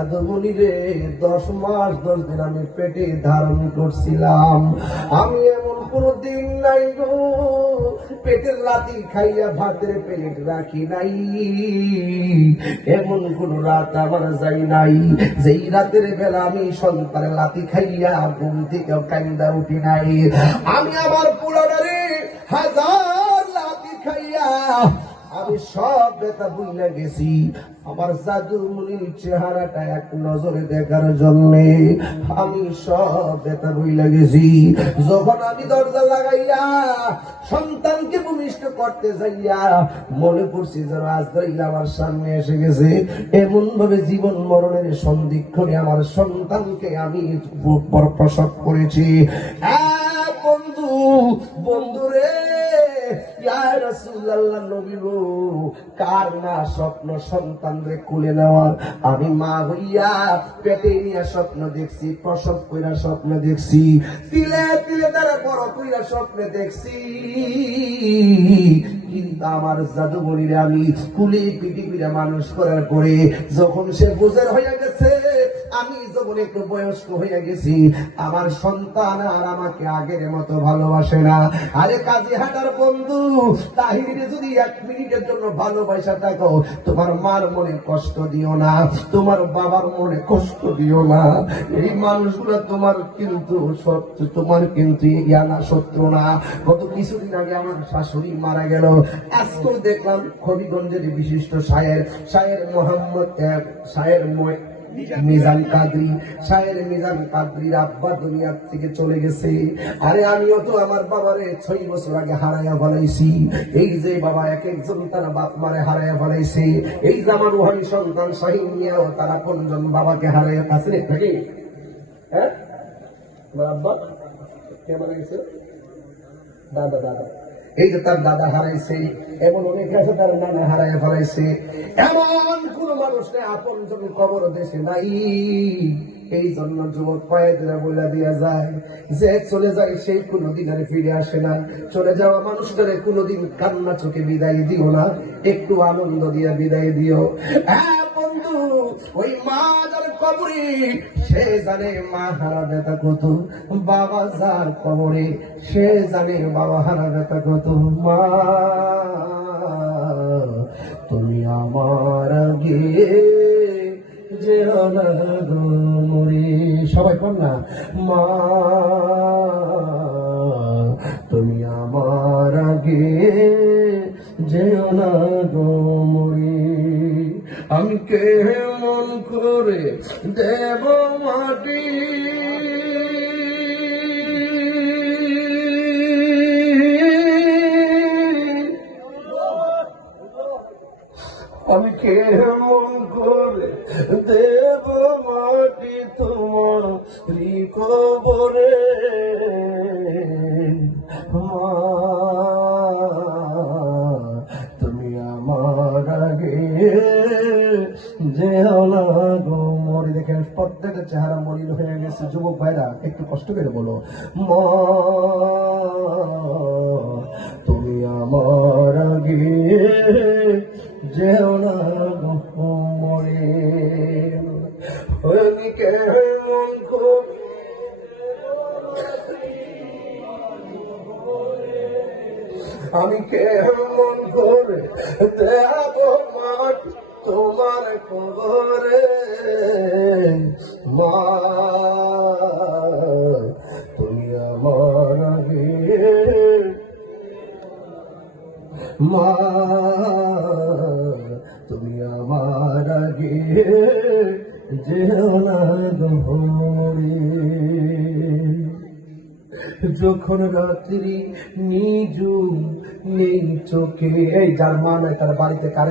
জাদুমণি রে 10 মাস 10 দিন আমি পেটে ধারণ করছিলাম। আমি এমন কোন দিন নাই গো পেটের লাথি খাইয়া ভাতের প্লেট রাখি নাই। এমন কোন রাত আমার যাই নাই যেই রাতের বেলা আমি সন্তানের লাথি খাইয়া ঘুম থেকে কান্দা উঠি নাই। আমি আমার পুরানারে হাজার লাথি খাইয়া আমি সব ব্যথা ভুলে গেছি। আমার জাদুমণির চেহারাটা এক নজরে দেখার জন্য আমি সব ব্যথা ভুলে গেছি। যখন আমি দরজা লাগাইয়া সন্তানকে ভূমিষ্ঠ করতে যাইয়া মনে করছি যে রাজদাইল আমার সামনে এসে গেছে। এমন ভাবে জীবন মরণের সন্ধিক্ষণে আমার সন্তানকে আমি প্রসব করেছি। বন্ধু বন্ধুরে কার না স্বপ্ন সন্তানরে কুলে নেওয়ার। আমি মা হইয়া পেটে নিয়ে স্বপ্ন দেখছি, প্রসব কইরা স্বপ্ন দেখছি, তিলে তিলে তারা বড় কইরা স্বপ্ন দেখছি। কিন্তু আমার জাদুমণিরে আমি কুলে পিটি পিটা মানুষ করার পরে যখন সে বোঝার হয়ে গেছে, আমি যখন একটু বয়স্ক হয়ে গেছি, আমার সন্তান আর আমাকে আগের মতো ভালোবাসে না। আরে কাজী হাটার বন্ধু তাহিরে যদি 1 মিনিটের জন্য ভালোবাসা থাকো, তোমার মার মনে কষ্ট দিও না, তোমার বাবার মনে কষ্ট দিও না। এই মানুষগুলো তোমার কিন্তু শত্রু, তোমার কিন্তু ইয়ানা শত্রু না। গত কিছুদিন আগে আমার শাশুড়ি মারা গেল। আজকে দেখলাম হবিগঞ্জের বিশিষ্ট শায়ের মোহাম্মদ শায়ের মিজান কাদরি, শায়ের মিজান কাদরির আব্বা দুনিয়া থেকে চলে গেছে। আরে আমিও তো আমার বাবারে 6 বছর আগে হারাইয়া ফেলাইছি। এই যে বাবা এক একজন তারা বাপ মারে হারাইয়া ফেলাইছে, এই যে আমার রুহানি সন্তান শাহিন নিয়েও তারা কোনজন বাবাকে হারাইয়া ফেলছে নাকি? হ্যাঁ, আমার আব্বা কে মারা গেছে? দাদা এই যে তার দাদা হারাইছে, এমন অনেকে আছে তার নানা হারাইয়া ফেলাইছে। এমন কোন মানুষ নেই আপন জন কবর দেশে নাই। এই জন্য যুবক পায়েরা বলে দিয়া যায় যে চলে যায় সেই কোনদিন আর ফিরে আসে না। চলে যাওয়া মানুষটারে কোনদিন কান্না চোখে বিদায় দিও না, একটু আনন্দ দিয়া বিদায় দিও। হ্যাঁ বন্ধু, ওই মা যার কবরে সে জানে মা হারা ব্যথা কত, বাবা যার কবরে সে জানে বাবা হারা ব্যথা কত। মা তুমি আমার আগে যে মরে, সবাই কর না, মা তুমি আমার আগে যে মরে। আমি কেমন করে দেব মাটি আমি কেমন করে দেব মাটি তোমার কবরে। তুমি আমার আগে যে মরি। দেখেন প্রত্যেকটা চেহারা মলিন হয়ে গেছে। যুবক ভাইরা একটু কষ্ট করে বলো, মা তুমি আমার আগে যেও না মরে। আমি কেমন করে আমি কেমন করে দেব মাটি তোমার কবরে। মা তুমি আমার আগে, মা তুমি আমার আগে যেও না মরে। যখন রাত্রি নিজু নেই চোখে, এই যার মা নাই তার বাড়িতে কারেন্ট